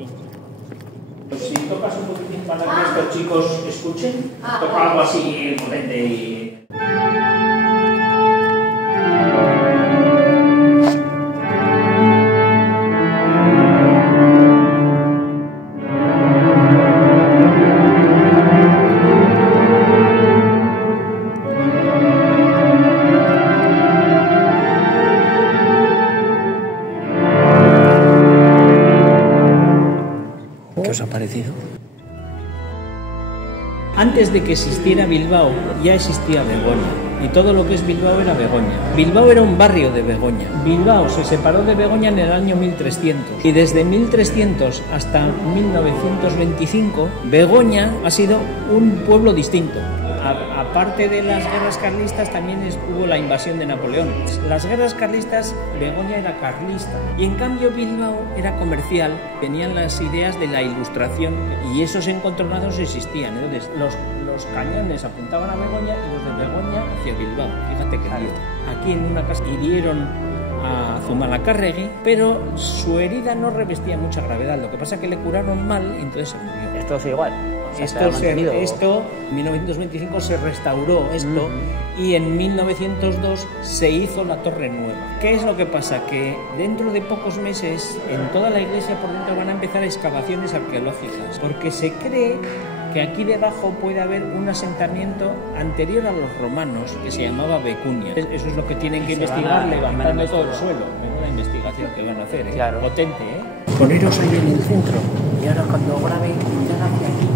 Sí. Pues si tocas un poquitín para que estos chicos escuchen, toca algo así potente y... ¿Qué os ha parecido? Antes de que existiera Bilbao, ya existía Begoña. Y todo lo que es Bilbao era Begoña. Bilbao era un barrio de Begoña. Bilbao se separó de Begoña en el año 1300. Y desde 1300 hasta 1925, Begoña ha sido un pueblo distinto. Aparte de las guerras carlistas, también hubo la invasión de Napoleón. Las guerras carlistas, Begoña era carlista. Y en cambio Bilbao era comercial. Venían las ideas de la Ilustración y esos encontronazos existían. Entonces los cañones apuntaban a Begoña y los de Begoña hacia Bilbao. Fíjate que lío. Aquí en una casa hirieron a Zumalacárregui, pero su herida no revestía mucha gravedad. Lo que pasa es que le curaron mal y entonces se murió. Esto es igual. O sea, Esto, en 1925 se restauró esto y en 1902 se hizo la Torre Nueva. ¿Qué es lo que pasa? Que dentro de pocos meses en toda la iglesia por dentro van a empezar excavaciones arqueológicas, porque se cree que aquí debajo puede haber un asentamiento anterior a los romanos que se llamaba Becunia. Eso es lo que tienen que investigar, levantando todo el suelo. Menuda investigación que van a hacer, ¿eh? Claro. Potente, ¿eh? Poneros ahí en el centro y ahora cuando grabe, mirar hacia aquí.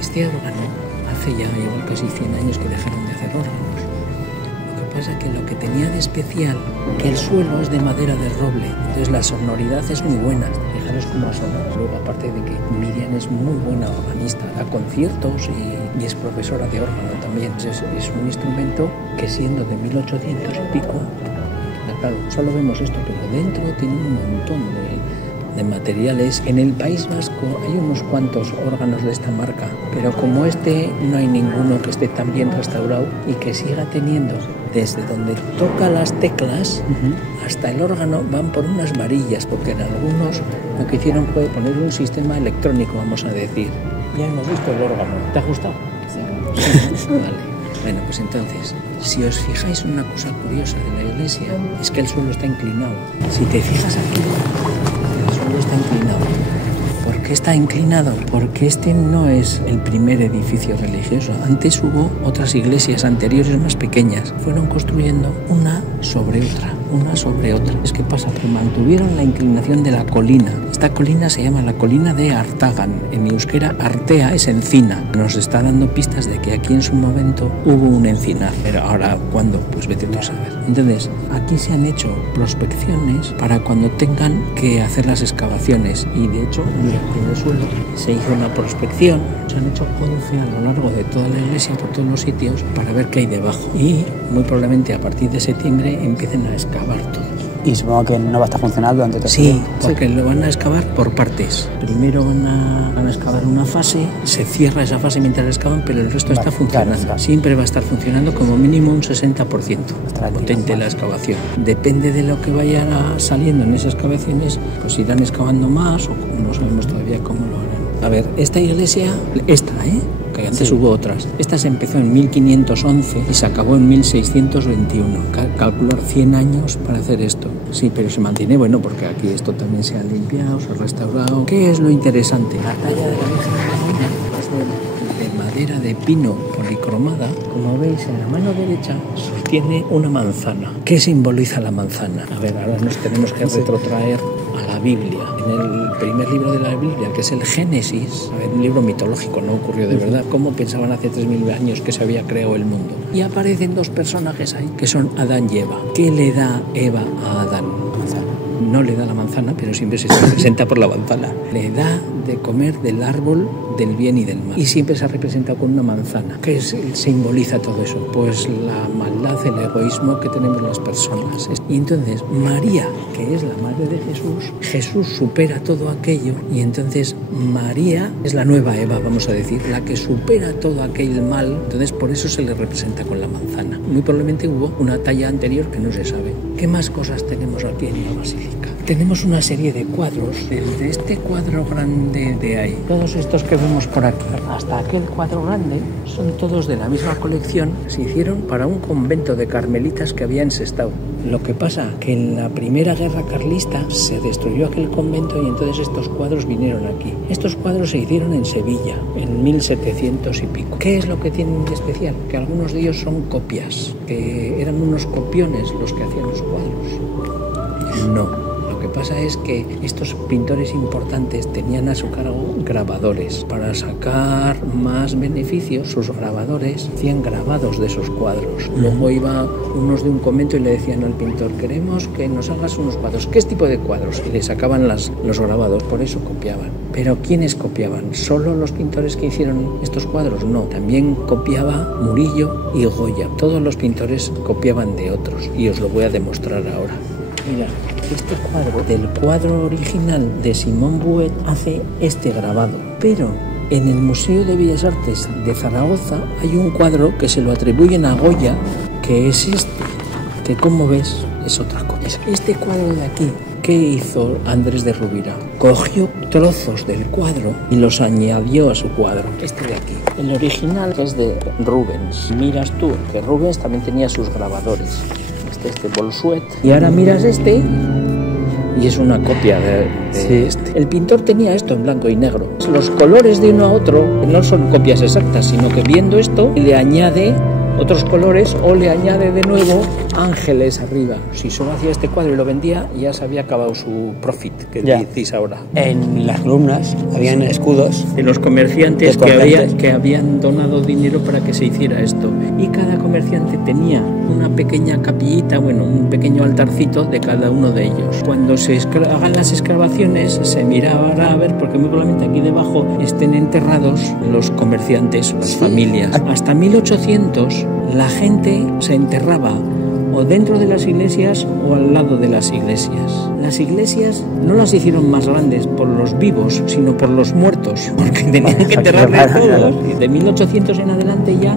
Este órgano hace ya igual casi 100 años que dejaron de hacer órganos. Lo que pasa es que lo que tenía de especial, que el suelo es de madera de roble, entonces la sonoridad es muy buena. Fijaros cómo suena. Luego, aparte de que Miriam es muy buena organista, da conciertos y es profesora de órgano también. Es un instrumento que siendo de 1800 y pico, claro, solo vemos esto, pero dentro tiene un montón de materiales. En el País Vasco hay unos cuantos órganos de esta marca, pero como este no hay ninguno que esté tan bien restaurado y que siga teniendo desde donde toca las teclas hasta el órgano van por unas varillas, porque en algunos lo que hicieron fue poner un sistema electrónico, vamos a decir. Ya hemos visto el órgano. ¿Te ha gustado? Sí. Vale. Bueno, pues entonces, si os fijáis en una cosa curiosa de la iglesia, es que el suelo está inclinado. Si te fijas aquí, el suelo está inclinado. ¿Por qué está inclinado? Porque este no es el primer edificio religioso. Antes hubo otras iglesias anteriores más pequeñas. Fueron construyendo una sobre otra, una sobre otra. Es que pasa que mantuvieron la inclinación de la colina. Esta colina se llama la colina de Artagan. En euskera, Artea es encina. Nos está dando pistas de que aquí en su momento hubo un encinar. Pero ahora, ¿cuándo? Pues vete tú a saber. Entonces, aquí se han hecho prospecciones para cuando tengan que hacer las excavaciones. Y de hecho, en el suelo se hizo una prospección. Se han hecho 11 a lo largo de toda la iglesia, por todos los sitios, para ver qué hay debajo. Y muy probablemente a partir de septiembre empiecen a excavar todo. Y supongo que no va a estar funcionando durante todo Sí, porque lo van a excavar por partes. Primero van a excavar una fase, se cierra esa fase mientras excavan, pero el resto está funcionando. Claro. Siempre va a estar funcionando como mínimo un 60%. Potente la excavación. Depende de lo que vaya saliendo en esas excavaciones, pues irán excavando más o no sabemos todavía cómo lo harán. A ver, esta iglesia, que antes hubo otras. Esta se empezó en 1511 y se acabó en 1621. Calcular 100 años para hacer esto. Sí, pero se mantiene, bueno, porque aquí esto también se ha limpiado, se ha restaurado. ¿Qué es lo interesante? La talla de la Virgen es de madera de pino policromada. Como veis, en la mano derecha sostiene una manzana. ¿Qué simboliza la manzana? A ver, ahora nos tenemos que retrotraer a la Biblia. En el primer libro de la Biblia, que es el Génesis, un libro mitológico, no ocurrió de verdad, cómo pensaban hace 3000 años que se había creado el mundo. Y aparecen dos personajes ahí, que son Adán y Eva. ¿Qué le da Eva a Adán? No le da la manzana, pero siempre se representa por la manzana. Le da de comer del árbol del bien y del mal. Y siempre se ha representado con una manzana. ¿Qué simboliza todo eso? Pues la maldad, el egoísmo que tenemos las personas. Y entonces María, que es la madre de Jesús, Jesús supera todo aquello y entonces María es la nueva Eva, vamos a decir, la que supera todo aquel mal. Entonces por eso se le representa con la manzana. Muy probablemente hubo una talla anterior que no se sabe. ¿Qué más cosas tenemos aquí en la basílica? Tenemos una serie de cuadros, desde este cuadro grande de ahí, todos estos que vemos por aquí, hasta aquel cuadro grande, son todos de la misma colección, se hicieron para un convento de carmelitas que había en Sestao. Lo que pasa que en la primera guerra carlista se destruyó aquel convento y entonces estos cuadros vinieron aquí. Estos cuadros se hicieron en Sevilla, en 1700 y pico. ¿Qué es lo que tienen de especial? Que algunos de ellos son copias, que eran unos copiones los que hacían los cuadros. No. Lo que pasa es que estos pintores importantes tenían a su cargo grabadores. Para sacar más beneficios, sus grabadores hacían grabados de esos cuadros. Luego iba unos de un convento y le decían al pintor: queremos que nos hagas unos cuadros. ¿Qué tipo de cuadros? Y le sacaban los grabados, por eso copiaban. Pero ¿quiénes copiaban? ¿Solo los pintores que hicieron estos cuadros? No, también copiaba Murillo y Goya. Todos los pintores copiaban de otros y os lo voy a demostrar ahora. Mira, este cuadro, del cuadro original de Simón Bouet, hace este grabado. Pero en el Museo de Bellas Artes de Zaragoza hay un cuadro que se lo atribuyen a Goya, que es este, que como ves es otra cosa. Este cuadro de aquí, ¿qué hizo Andrés de Rubira? Cogió trozos del cuadro y los añadió a su cuadro. Este de aquí. El original es de Rubens. Miras tú que Rubens también tenía sus grabadores. Este Bossuet. Y ahora miras este y es una copia de este. El pintor tenía esto en blanco y negro. Los colores de uno a otro no son copias exactas, sino que viendo esto le añade otros colores o le añade de nuevo ángeles arriba. Si solo hacía este cuadro y lo vendía, ya se había acabado su profit, que decís ahora. En las columnas habían escudos de los comerciantes que habían donado dinero para que se hiciera esto. Y cada comerciante tenía una pequeña capillita, un pequeño altarcito de cada uno de ellos. Cuando se hagan las excavaciones, se miraba a ver, porque muy probablemente aquí debajo estén enterrados los comerciantes, las familias. Hasta 1800 la gente se enterraba o dentro de las iglesias o al lado de las iglesias. Las iglesias no las hicieron más grandes por los vivos, sino por los muertos, porque tenían que enterrarles a todos. Y de 1800 en adelante ya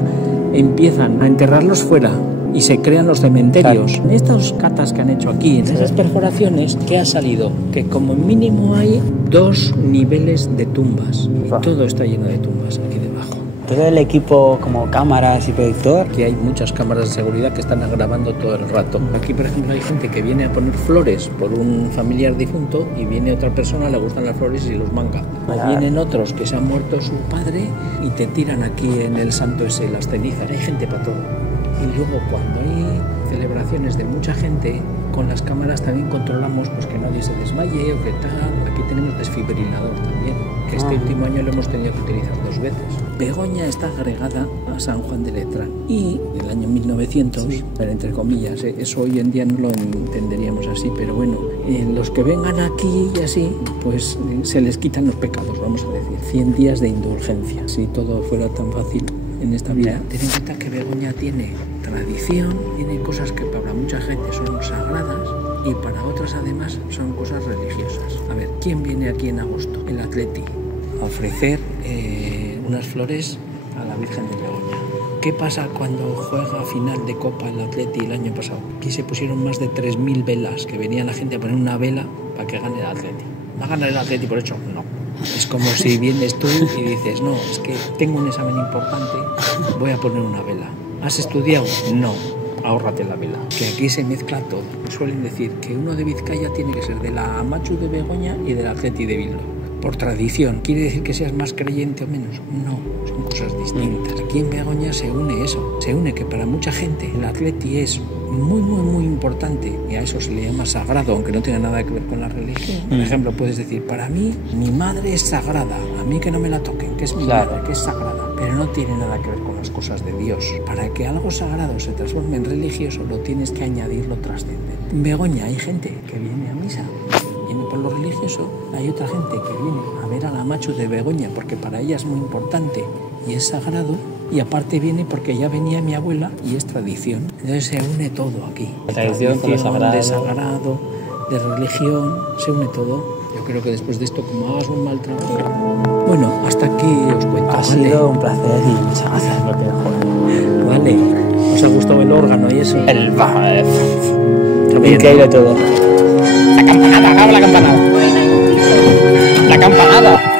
empiezan a enterrarlos fuera y se crean los cementerios. En estas catas que han hecho aquí, en esas perforaciones, ¿qué ha salido? Que como mínimo hay 2 niveles de tumbas. Y todo está lleno de tumbas aquí debajo. Todo el equipo, como cámaras y proyector. Aquí hay muchas cámaras de seguridad que están grabando todo el rato. Aquí, por ejemplo, hay gente que viene a poner flores por un familiar difunto y viene otra persona, le gustan las flores y los manga. O vienen otros que se han muerto su padre y te tiran aquí en el santo ese las cenizas. Hay gente para todo. Y luego cuando hay celebraciones de mucha gente, con las cámaras también controlamos pues que nadie se desmaye o que tal. Aquí tenemos desfibrilador también, que este último año lo hemos tenido que utilizar 2 veces. Begoña está agregada a San Juan de Letrán y en el año 1900, pero entre comillas, eso hoy en día no lo entenderíamos así, pero bueno, los que vengan aquí y así, pues se les quitan los pecados, vamos a decir. 100 días de indulgencia, si todo fuera tan fácil en esta vida. Ten en cuenta que Begoña tiene tradición, tiene cosas que para mucha gente son sagradas y para otras además son cosas religiosas. A ver, ¿quién viene aquí en agosto? El Atleti, a ofrecer unas flores a la Virgen de Begoña. ¿Qué pasa cuando juega final de Copa el Atleti el año pasado? Aquí se pusieron más de 3000 velas, que venía la gente a poner una vela para que gane el Atleti. ¿Va a ganar el Atleti por hecho? No. Es como si vienes tú y dices, no, es que tengo un examen importante, voy a poner una vela. ¿Has estudiado? No, ahórrate la vela. Que aquí se mezcla todo. Suelen decir que uno de Vizcaya tiene que ser de la Amatxu de Begoña y del Atleti de Bilbao. por tradición. ¿Quiere decir que seas más creyente o menos? No, son cosas distintas. Aquí en Begoña se une eso, se une que para mucha gente el atleti es muy, muy, muy importante y a eso se le llama sagrado, aunque no tenga nada que ver con la religión. Por ejemplo, puedes decir, para mí, mi madre es sagrada, a mí que no me la toquen, que es mi madre, que es sagrada, pero no tiene nada que ver con las cosas de Dios. Para que algo sagrado se transforme en religioso, lo tienes que añadir lo trascendente. En Begoña hay gente que viene a misa, viene por lo religioso, hay otra gente que viene a ver a la macho de Begoña porque para ella es muy importante y es sagrado, y aparte viene porque ya venía mi abuela y es tradición. Entonces se une todo aquí. Tradición con lo sagrado. De sagrado, de religión, se une todo. Yo creo que después de esto, como hagas un mal trabajo... Bueno, hasta aquí os cuento. Ha sido un placer y muchas gracias por que Vale. ¿Os ha gustado el órgano y eso? El increíble todo. La campanada, acaba la campanada. La campanada.